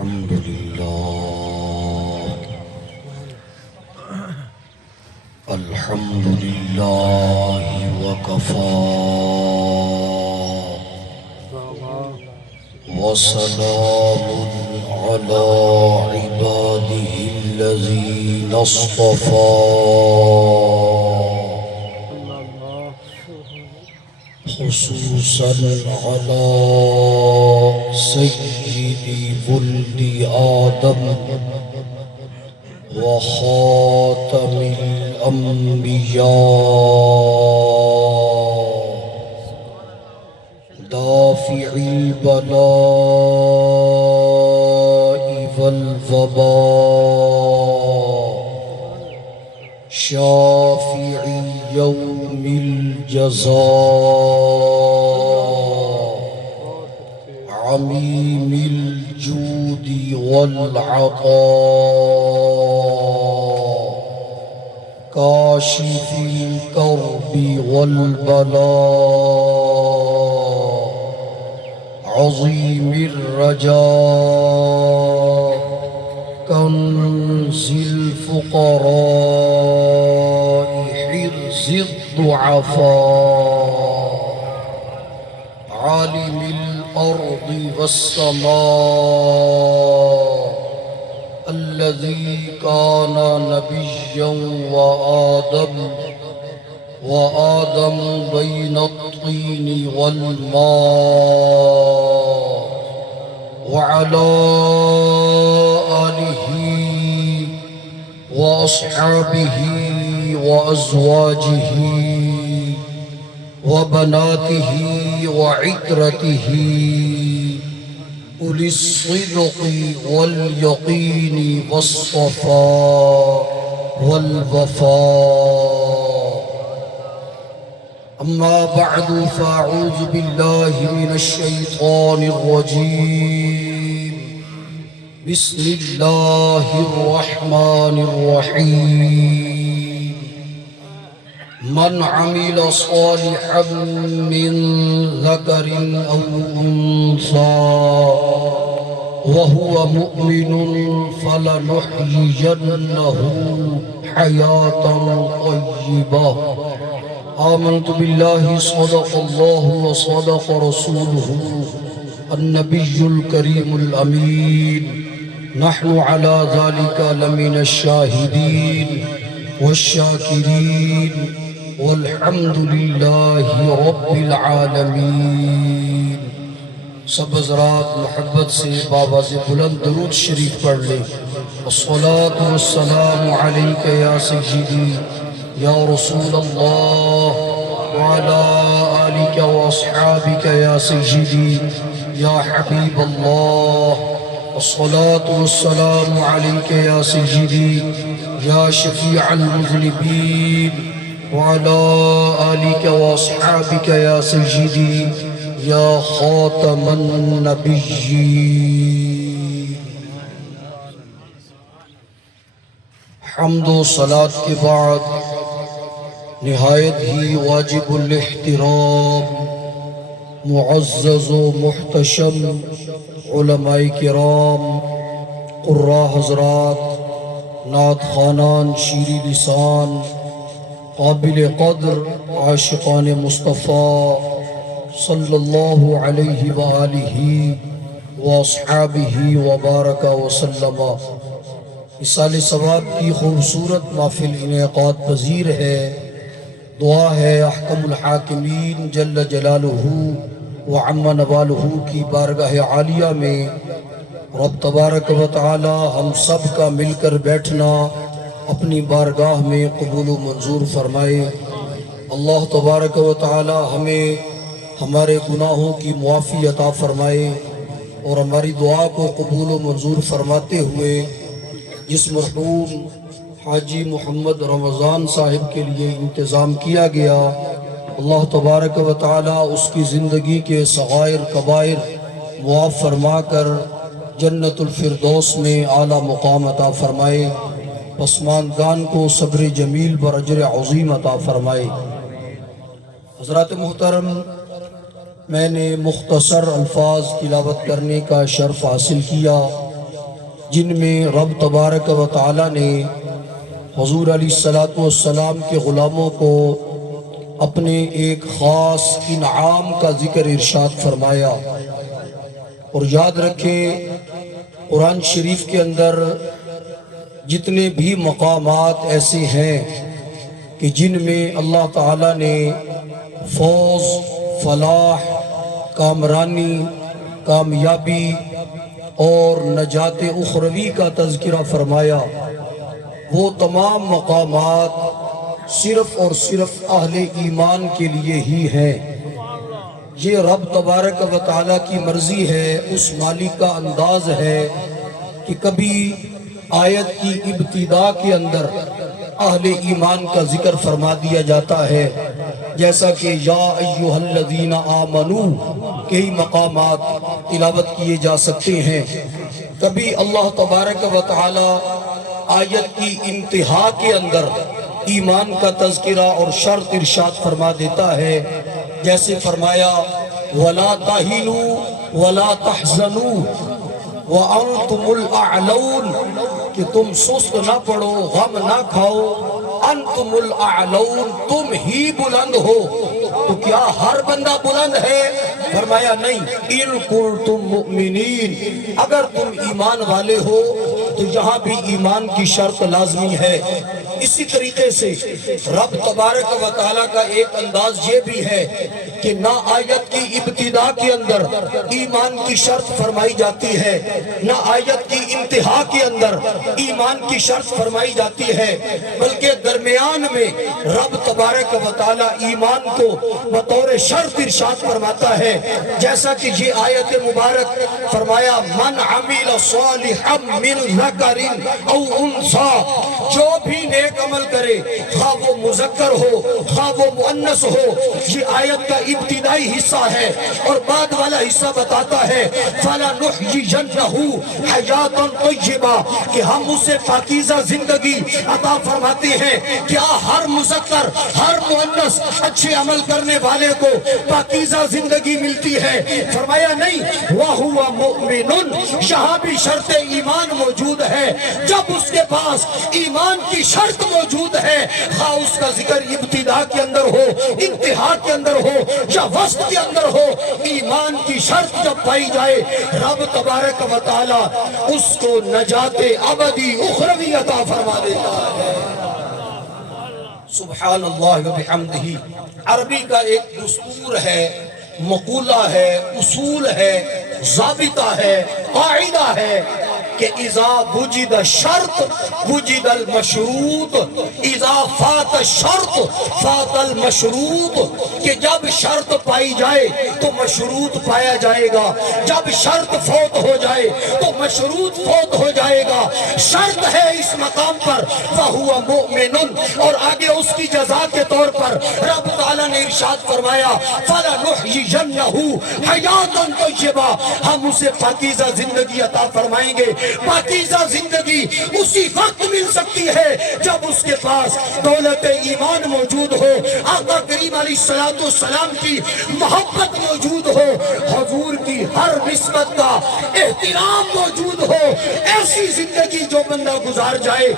الحمد لله الحمد لله وكفى وسلام على عباده الذين اصطفى خصوصا على سيد ولد آدم وخاتم الأنبياء دافع البلاء والوباء شافع يوم الجزاء عميم الجود والعطاء كاشف الكرب والبلاء عظيم الرجاء كنز الفقراء حرز الضعفاء عالم الأرض والسماء الذي كان نبيا وآدم بين الطين والماء وعلى آله وأصحابه وأزواجه وبناته وعترته أولي الصدق واليقين والصفاء والوفاء أما بعد فأعوذ بالله من الشيطان الرجيم بسم الله الرحمن الرحيم من عمل صالحا من ذكر أو أنثى وهو مؤمن فلنحيينه حياة طيبة آمنت بالله صدق الله وصدق رسوله النبي الكريم الأمين نحن على ذلك لمن الشاهدين والشاكرين والحمد لله رب العالمین. سب حضرات محبت سے بآواز بلند درود شریف پڑھ لیں. الصلاة والسلام علیک یا سیدی یا رسول اللہ وعلى آلک واصحابک یا سیدی یا حبیب اللہ. الصلاة والسلام علیک یا سیدی یا شفیع المذنبین وعلى آلك وأصحابك يا سيدي يا خاتم النبيين. حمد و صلاة کے بعد نہایت ہی واجب الاحترام معزز و محتشم علماء کرام قراء حضرات نعت خوانان شیریں لسان قابل قدر عاشقان مصطفیٰ صلی اللہ علیہ وآلہ واصحابہ وبارک وسلم. اصال ثواب کی خوبصورت محفل انعقاد پذیر ہے. دعا ہے احکم الحاکمین جل جلالہ وعم نوالہ کی بارگاہ عالیہ میں رب تبارک و تعالی ہم سب کا مل کر بیٹھنا اپنی بارگاہ میں قبول و منظور فرمائے. اللہ تبارک و تعالی ہمیں ہمارے گناہوں کی معافی عطا فرمائے اور ہماری دعا کو قبول و منظور فرماتے ہوئے جس مرحوم حاجی محمد رمضان صاحب کے لیے انتظام کیا گیا اللہ تبارک و تعالی اس کی زندگی کے صغائر کبائر معاف فرما کر جنت الفردوس میں اعلیٰ مقام عطا فرمائے. پسماندگان کو صبر جمیل بر اجر عظیم عطا فرمائے. حضرات محترم، میں نے مختصر الفاظ تلاوت کرنے کا شرف حاصل کیا. جن میں رب تبارک و تعالی نے حضور علیہ الصلوۃ والسلام کے غلاموں کو اپنے ایک خاص انعام کا ذکر ارشاد فرمایا۔ اور یاد رکھیں قرآن شریف کے اندر جتنے بھی مقامات ایسے ہیں کہ جن میں اللہ تعالیٰ نے فوز، فلاح، کامرانی، کامیابی اور نجات اخروی کا تذکرہ فرمایا، وہ تمام مقامات صرف اور صرف اہل ایمان کے لیے ہی ہیں۔ یہ رب تبارک و تعالیٰ کی مرضی ہے، اس مالک کا انداز ہے کہ کبھی آیت کی ابتدا کے اندر اہل ایمان کا ذکر فرما دیا جاتا ہے، جیسا کہ یا ایہا الذین آمنو کئی مقامات تلاوت کیے جا سکتے ہیں۔ کبھی اللہ تبارک و تعالی آیت کی انتہا کے اندر ایمان کا تذکرہ اور شرط ارشاد فرما دیتا ہے، جیسے فرمایا وَلَا تَهِنُوا وَلَا تَحْزَنُوا وَأَنْتُمُ الْأَعْلَوْنَ کہ تم سست نہ پڑو، غم نہ کھاؤ، انتم الاعلون تم ہی بلند ہو۔ تو کیا ہر بندہ بلند ہے؟ فرمایا نہیں، ان کنتم مؤمنین اگر تم ایمان والے ہو تو یہاں بھی ایمان کی شرط لازمی ہے۔ اسی طریقے سے رب تبارک و تعالیٰ کا ایک انداز یہ بھی ہے کہ نہ آیت کی ابتدا کے اندر ایمان کی شرط فرمائی جاتی ہے، نہ آیت کی انتہا کے اندر ایمان کی شرط فرمائی جاتی ہے، بلکہ درمیان میں رب تبارک و تعالیٰ ایمان کو بطور شرط ارشاد فرماتا ہے، جیسا کہ یہ آیت مبارک فرمایا من عمل صالحا من ذکر او انثی جو بھی نیک عمل کرے، خواہ وہ مذکر ہو خواہ وہ مؤنث ہو۔ یہ آیت کا ابتدائی حصہ ہے اور بعد والا حصہ بتاتا ہے فَلَنُحْيِيَنَّهُ حَيَاةً طَيِّبَةً کہ ہم اسے پاکیزہ زندگی عطا فرماتے ہیں۔ کیا ہر مذکر ہر مؤنث اچھے عمل کرنے والے کو پاکیزہ زندگی ملتی ہے؟ فرمایا نہیں، وَهُوَ مُؤْمِنٌ یہاں بھی شرط ایمان موجود ہے۔ جب اس کے پاس ایمان کی شرط موجود ہے، خواہ اس کا ذکر ابتدا کے اندر ہو، انتہا کے اندر ہو یا وسط کے اندر ہو، ایمان کی شرط جب پائی جائے رب تبارک و تعالی اس کو نجات ابدی اخروی عطا فرما دیتا ہے۔ سبحان اللہ و بحمدہ۔ عربی کا ایک دستور ہے، مقولہ ہے، اصول ہے، ضابطہ ہے، قاعدہ ہے کہ اذا وجد الشرط وجد المشروط، اذا فات الشرط فات المشروط کہ جب شرط پائی جائے تو مشروط پایا جائے گا، جب شرط فوت ہو جائے تو مشروط فوت ہو جائے گا۔ شرط ہے اس مقام پر فَهُوَ مُؤْمِنٌ اور آگے اس کی جزا کے طور پر رب تعالیٰ نے ارشاد فرمایا فَلَنُحْيِيَنَّهُ حَيَاةً طَيِّبَةً ہم اسے پاکیزہ زندگی عطا فرمائیں گے۔ پاکیزہ زندگی اسی وقت مل سکتی ہے جب اس کے پاس دولت ایمان موجود ہو، آقا کریم علیہ السلام کی محبت موجود ہو، حضور کی ہر نسبت کا احترام موجود ہو۔ ایسی زندگی جو بندہ گزار جائے